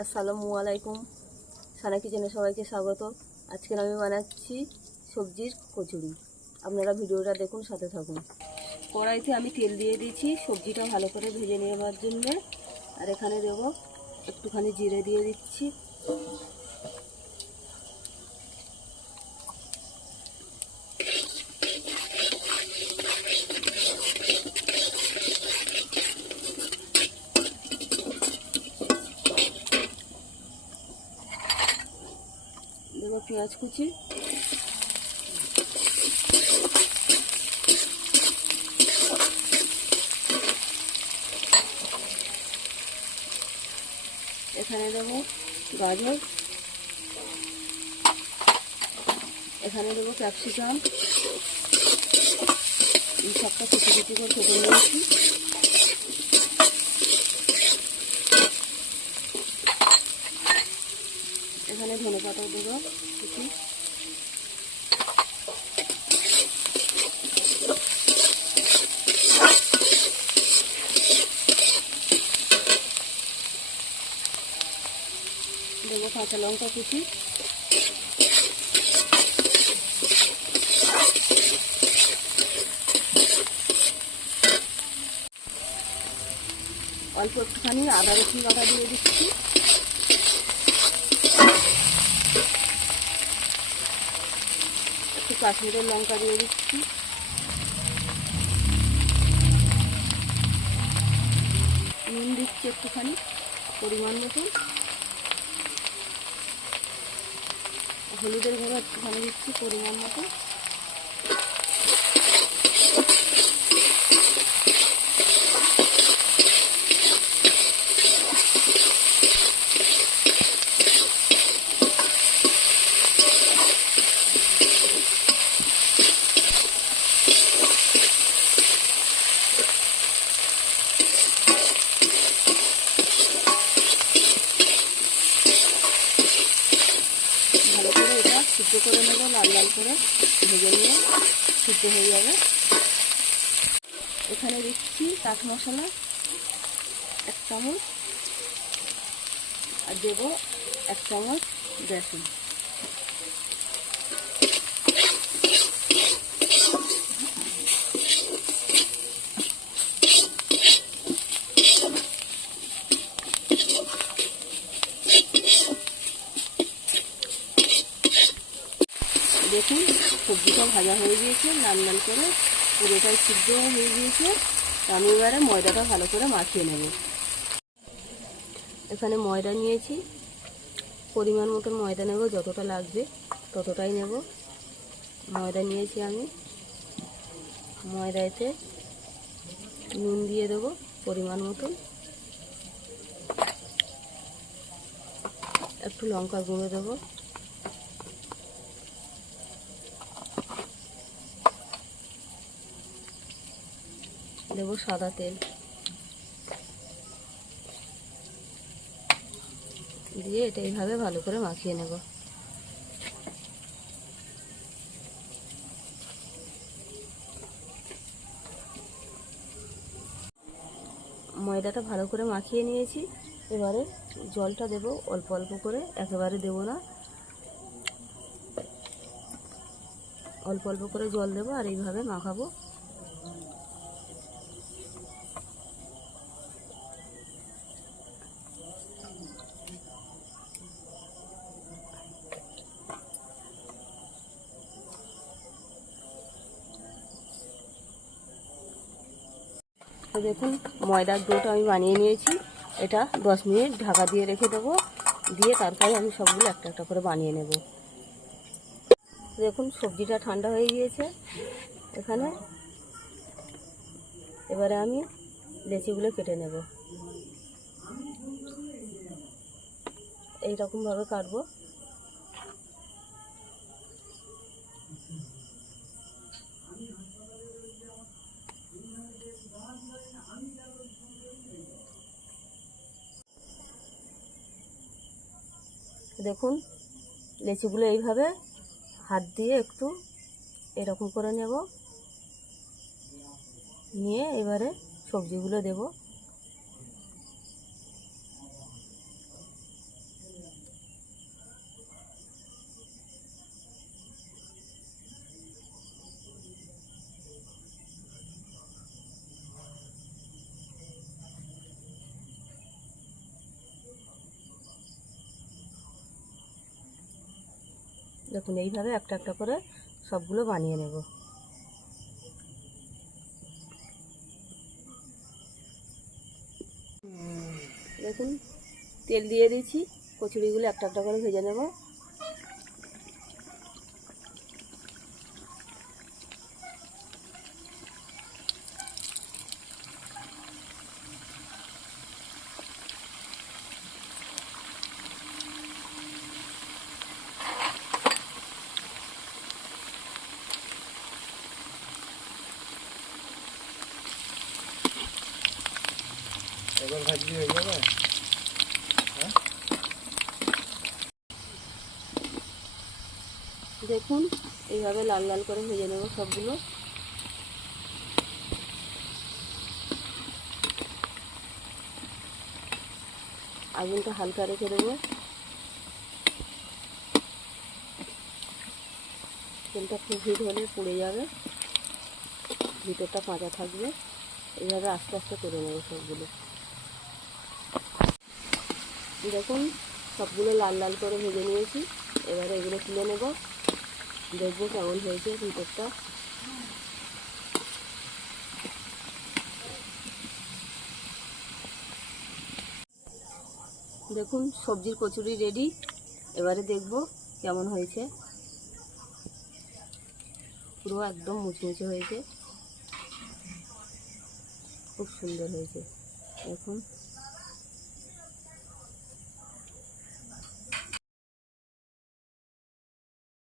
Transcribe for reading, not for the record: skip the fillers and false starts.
আসসালামু আলাইকুম। সানা কিচেনে সবাইকে স্বাগত। আজকে আমি বানাচ্ছি সবজির কচুরি। আপনারা ভিডিওটা দেখুন, সাথে থাকুন। কড়াইতে আমি তেল দিয়ে দিয়েছি সবজিটা ভালো করে ভেজে নেওয়ার জন্য। আর এখানে দেবো একটুখানি জিরে দিয়ে দিচ্ছি, দেবো পেঁয়াজ কুচি, এখানে দেবো গাজর, এখানে দেবো ক্যাপসিকাম, এই সবটা কুচি কুচি করে কেটে নিয়েছি। এখানে ধনেপাতা দেবো কুচি, দেবো কাঁচা লঙ্কা কুচি, অল্প একটুখানি আদা রসুন বাটা দিয়ে দিচ্ছি, একটু কাশ্মীরের লঙ্কা দিয়ে দিচ্ছি, নুন দিচ্ছি একটুখানি পরিমাণ মতো, হলুদের গুঁড়ো একটুখানি দিচ্ছি পরিমাণ মতো, ভালো করে এটা সিদ্ধ করে নেবো, লাল লাল করে ভেজে নিয়ে সিদ্ধ হয়ে যাবে। এখানে দিচ্ছি কাঠ মশলা 1 চামচ, আর দেবো 1 চামচ বেসন। দেখুন সবজিটা ভাজা হয়ে গিয়েছে, লাল লাল করে পুরোটাই সিদ্ধ হয়ে গিয়েছে। আমি এবারে ময়দাটা ভালো করে মাখিয়ে নেব। এখানে ময়দা নিয়েছি, পরিমাণ মতন ময়দা নেব, যতটা লাগবে ততটাই নেব। ময়দা নিয়েছি আমি, ময়দাতে নুন দিয়ে দেবো পরিমাণ মতন, একটু লঙ্কা গুঁড়ো দেবো, দেবো সাদা তেল, দিয়ে এটা এইভাবে ভালো করে মাখিয়ে নেব। ময়দাটা ভালো করে মাখিয়ে নিয়েছি। এবারে জলটা দেবো অল্প অল্প করে, একেবারে দেবো না, অল্প অল্প করে জল দেবো আর এইভাবে মাখাবো। তো দেখুন ময়দার ডোটা আমি বানিয়ে নিয়েছি। এটা 10 মিনিট ঢাকা দিয়ে রেখে দেবো, দিয়ে তারপরে আমি সবগুলো একটা একটা করে বানিয়ে নেব। দেখুন সবজিটা ঠান্ডা হয়ে গিয়েছে এখানে। এবারে আমি লেচিগুলো কেটে নেব, এইরকমভাবে কাটবো। দেখুন লেচিগুলো এইভাবে হাত দিয়ে একটু এরকম করে নেব, নিয়ে এবারে সবজিগুলো দেব। দেখুন এইভাবে একটা একটা করে সবগুলো বানিয়ে নেব। দেখুন তেল দিয়ে দিয়েছি, কচুরিগুলো একটা একটা করে ভেজে নেব। এবার ভাজি হয়ে যাবে। দেখুন এইভাবে লাল লাল করে ভেজে নেব সবগুলো। আগুনটা হালকা রেখে দেবো, তেলটা খুব হিট হলে পুড়ে যাবে, ভিতরটা কাঁচা থাকবে। এইভাবে আস্তে আস্তে করে নেব সবগুলো। দেখুন সবগুলো লাল লাল করে ভেজে নিয়েছি, এবারে এগুলো তুলে নেব, দেখবো কেমন হয়েছে ভিতরটা। দেখুন সবজির কচুরি রেডি, এবারে দেখব কেমন হয়েছে। পুরো একদম মুচমুচে হয়েছে, খুব সুন্দর হয়েছে। দেখুন